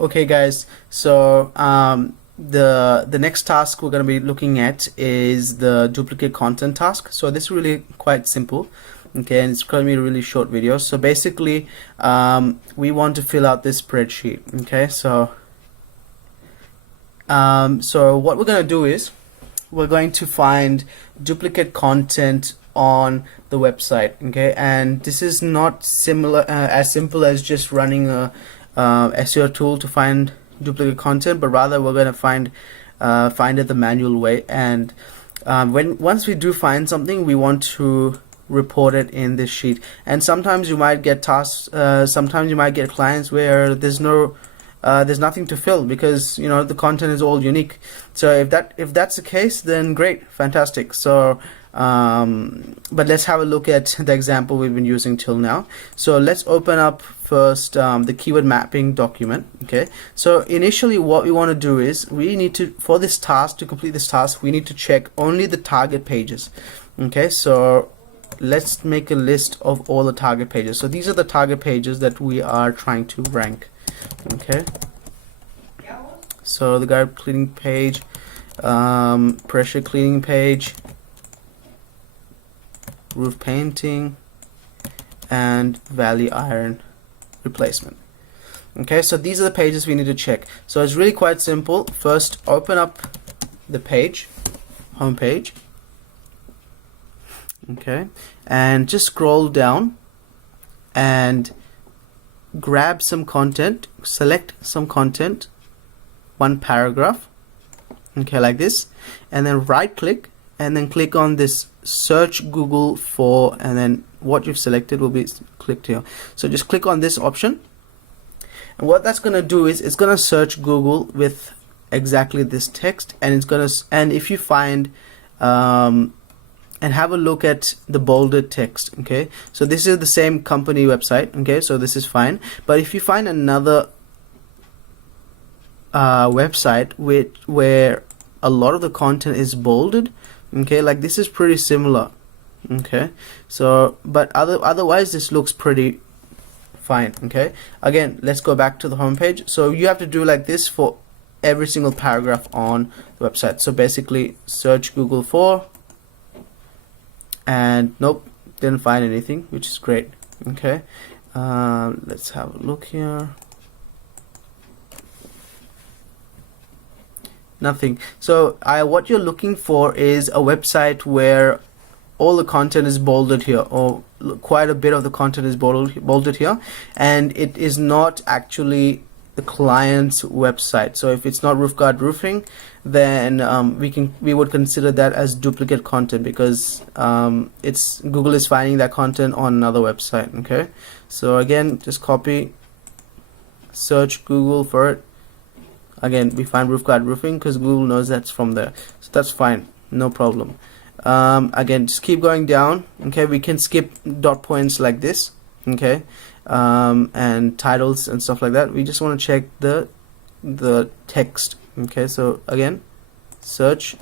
Okay guys, so the next task we're going to be looking at is the duplicate content task. So this is really quite simple, okay, and it's going to be a really short video. So basically we want to fill out this spreadsheet, okay. So what we're going to do is we're going to find duplicate content on the website, okay, and this is not similar as simple as just running a SEO tool to find duplicate content, but rather we're going to find it the manual way. And once we do find something, we want to report it in this sheet. And sometimes you might get tasks, sometimes you might get clients where there's nothing to fill because the content is all unique. So if that's the case, then great, fantastic. So but let's have a look at the example we've been using till now. So let's open up first the keyword mapping document, okay. So initially what we want to do is we need to, for this task, to complete this task, we need to check only the target pages, okay. So let's make a list of all the target pages. So these are the target pages that we are trying to rank, okay. So the guide cleaning page, pressure cleaning page, roof painting, and valley iron replacement. Okay, so these are the pages we need to check. So it's really quite simple. First, open up the page, home page, okay, and just scroll down and grab some content, select some content, one paragraph, okay, like this, and then right click and then click on this search Google for, and then what you've selected will be clicked here. So just click on this option, and what that's going to do is it's going to search Google with exactly this text, and it's going to, and if you find and have a look at the bolded text, okay. So this is the same company website, okay, so this is fine. But if you find another website where a lot of the content is bolded, okay, like this is pretty similar, okay. So but otherwise this looks pretty fine, okay. Again, let's go back to the home page. So you have to do like this for every single paragraph on the website. So basically search Google for, and nope, didn't find anything, which is great, okay. Let's have a look here. Nothing. So what you're looking for is a website where all the content is bolded here, or quite a bit of the content is bolded here, and it is not actually the client's website. So if it's not Roofguard Roofing, then we would consider that as duplicate content, because it's Google is finding that content on another website, okay. So again, just copy, search Google for it. Again, we find Roofguard Roofing because Google knows that's from there, so that's fine, no problem. Again, just keep going down, okay. We can skip dot points like this, okay, and titles and stuff like that. We just want to check the text, okay. So again, search,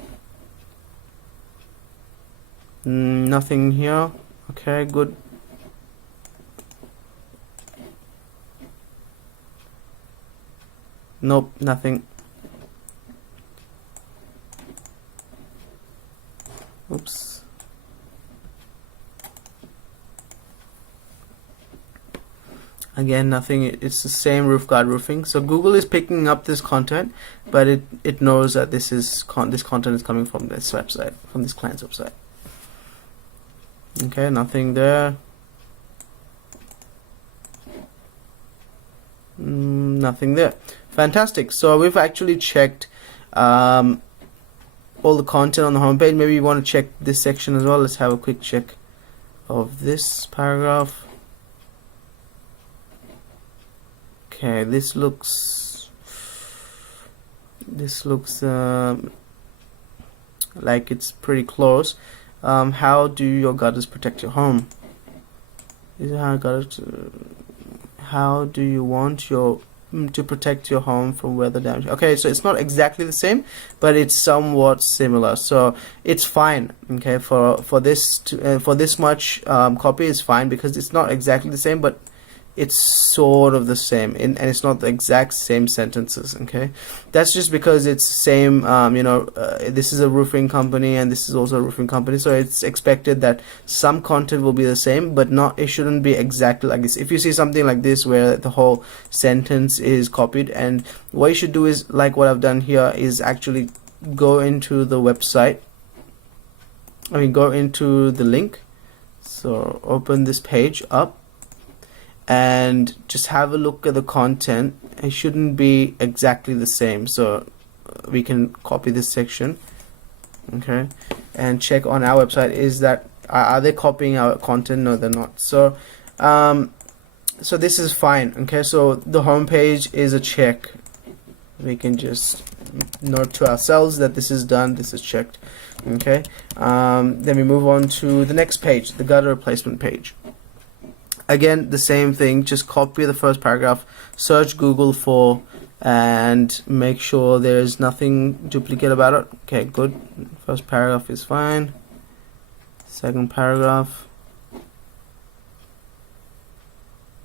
nothing here, okay, good. Nope, nothing. Oops. Again, nothing. It's the same Roofguard Roofing. So Google is picking up this content, but it knows that this content is coming from this website, from this client's website. Okay, nothing there. Nothing there. Fantastic. So we've actually checked all the content on the homepage. Maybe you want to check this section as well. Let's have a quick check of this paragraph. Okay, this looks like it's pretty close. How do your gutters protect your home? Is it how do you want your to protect your home from weather damage? Okay, so it's not exactly the same, but it's somewhat similar, so it's fine, okay. For this much copy is fine because it's not exactly the same, but it's sort of the same, and it's not the exact same sentences. Okay, that's just because it's same. This is a roofing company and this is also a roofing company, so it's expected that some content will be the same, but not, it shouldn't be exactly like this. If you see something like this where the whole sentence is copied, and what you should do is, like what I've done here, is actually go into the website. Go into the link. So open this page up and just have a look at the content. It shouldn't be exactly the same, so we can copy this section, okay, and check on our website, is that are they copying our content? No, they're not. So so this is fine. Okay, so the home page is a check. We can just note to ourselves that this is done, this is checked. Okay, then we move on to the next page, the gutter replacement page. Again, the same thing, just copy the first paragraph, search Google for, and make sure there's nothing duplicate about it. Okay, good. First paragraph is fine. Second paragraph.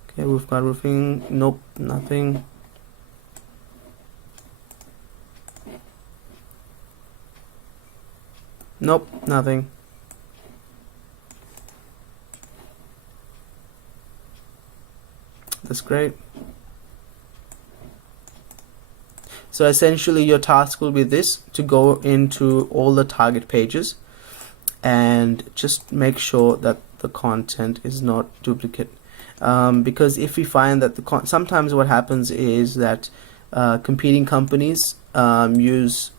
Okay, we've got roofing. Nope, nothing. Nope, nothing. That's great. So essentially your task will be this, to go into all the target pages and just make sure that the content is not duplicate, because if we find that sometimes what happens is that competing companies use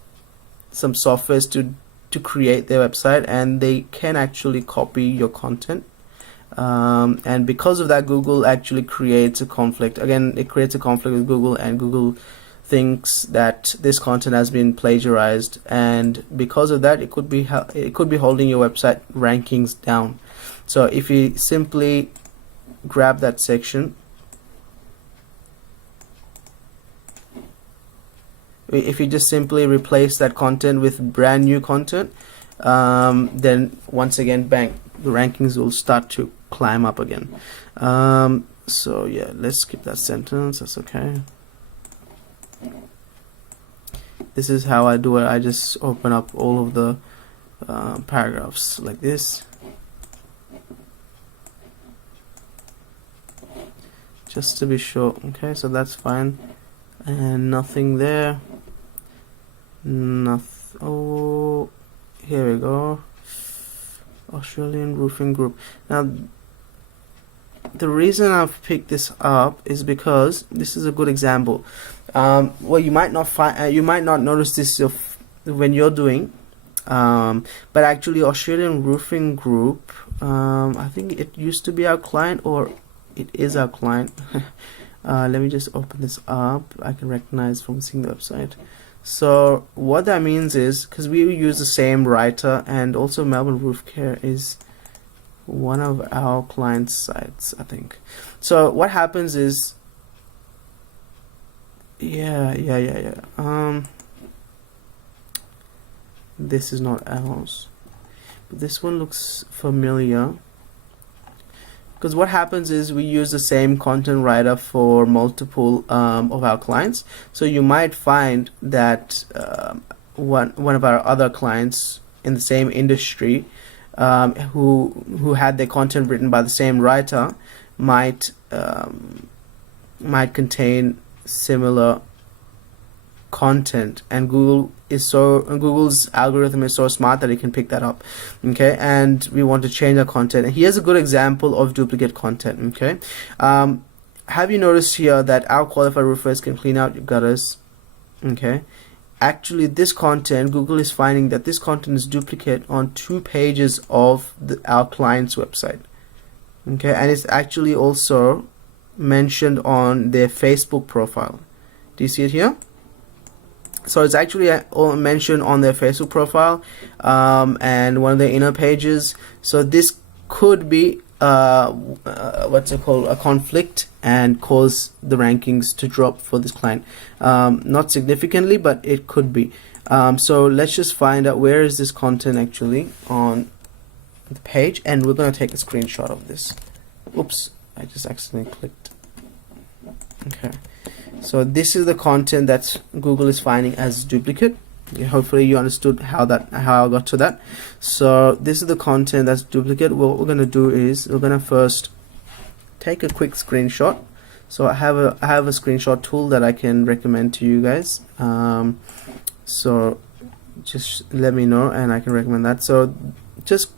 some softwares to create their website, and they can actually copy your content. And because of that, Google actually creates a conflict. Again, it creates a conflict with Google, and Google thinks that this content has been plagiarized, and because of that, it could be holding your website rankings down. So if you simply grab that section, if you just simply replace that content with brand new content, then once again, bang, the rankings will start to climb up again. So yeah, let's skip that sentence, that's okay. This is how I do it. I just open up all of the paragraphs like this, just to be sure. Okay, so that's fine, and nothing there. Nothing. Oh, here we go. Australian Roofing Group. Now, the reason I've picked this up is because this is a good example. Well, you might not find, you might not notice this when you're doing, but actually Australian Roofing Group, I think it used to be our client, or it is our client. Let me just open this up. I can recognize from seeing the website. So what that means is, because we use the same writer, and also Melbourne Roof Care is one of our clients' sites, I think. So what happens is, this is not ours, but this one looks familiar, because what happens is we use the same content writer for multiple of our clients. So you might find that one of our other clients in the same industry, who had their content written by the same writer, might contain similar content, and Google's algorithm is so smart that it can pick that up. Okay, and we want to change our content, and here's a good example of duplicate content. Okay, have you noticed here that our qualified roofers can clean out your gutters? Okay, actually this content, Google is finding that this content is duplicate on 2 pages of our client's website. Okay, and it's actually also mentioned on their Facebook profile. Do you see it here? So it's actually mentioned on their Facebook profile, and one of their inner pages. So this could be a conflict, and cause the rankings to drop for this client. Not significantly, but it could be. So let's just find out where is this content actually on the page, and we're going to take a screenshot of this. Oops, I just accidentally clicked Okay, so this is the content that Google is finding as duplicate. Hopefully you understood how I got to that. So this is the content that's duplicate. What we're going to do is we're going to first take a quick screenshot. So I have a screenshot tool that I can recommend to you guys. So just let me know and I can recommend that. So just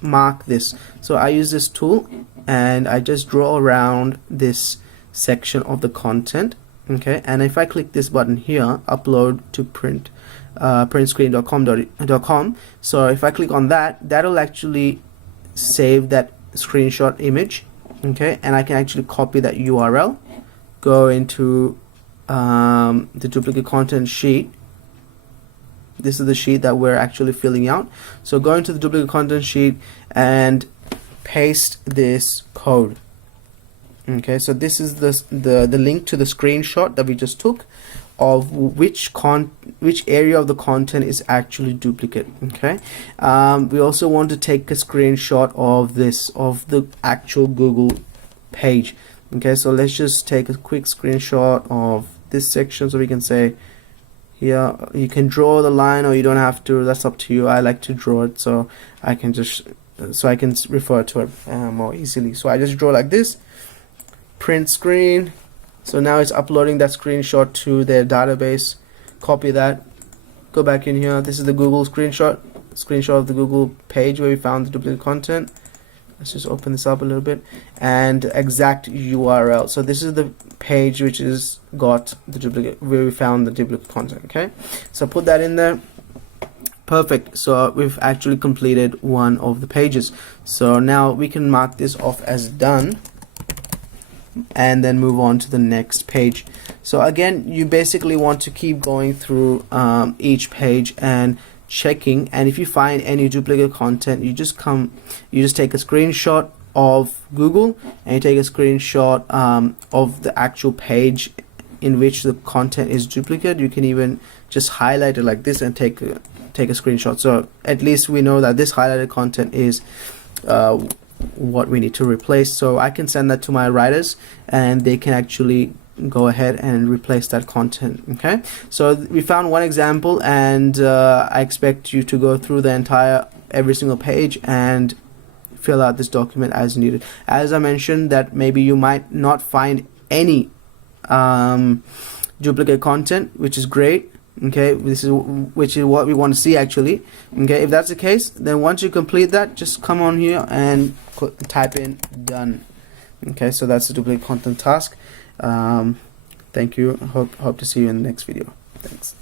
mark this. So I use this tool and I just draw around this section of the content. Okay, and if I click this button here, upload to printscreen.com, so if I click on that, that'll actually save that screenshot image. Okay, and I can actually copy that URL, go into the duplicate content sheet. This is the sheet that we're actually filling out. So go into the duplicate content sheet and paste this code. Okay, so this is the link to the screenshot that we just took of which area of the content is actually duplicate. Okay, we also want to take a screenshot of the actual Google page. Okay, so let's just take a quick screenshot of this section. So we can say here, you can draw the line or you don't have to, that's up to you. I like to draw it so I can refer to it more easily. So I just draw like this, print screen. So now it's uploading that screenshot to their database. Copy that, go back in here. This is the Google screenshot of the Google page where we found the duplicate content. Let's just open this up a little bit, and exact URL. So this is the page which is got the duplicate, where we found the duplicate content. Okay, so put that in there. Perfect. So we've actually completed one of the pages. So now we can mark this off as done and then move on to the next page. So again, you basically want to keep going through each page and checking, and if you find any duplicate content, you just take a screenshot of Google and you take a screenshot of the actual page in which the content is duplicate. You can even just highlight it like this and take a screenshot. So at least we know that this highlighted content is what we need to replace. So I can send that to my writers and they can actually go ahead and replace that content. Okay, so we found one example, and I expect you to go through the every single page and fill out this document as needed. As I mentioned, that maybe you might not find any duplicate content, which is great. Okay, which is what we want to see actually. Okay, if that's the case, then once you complete that, just come on here and type in done. Okay, so that's the duplicate content task. Thank you. Hope to see you in the next video. Thanks.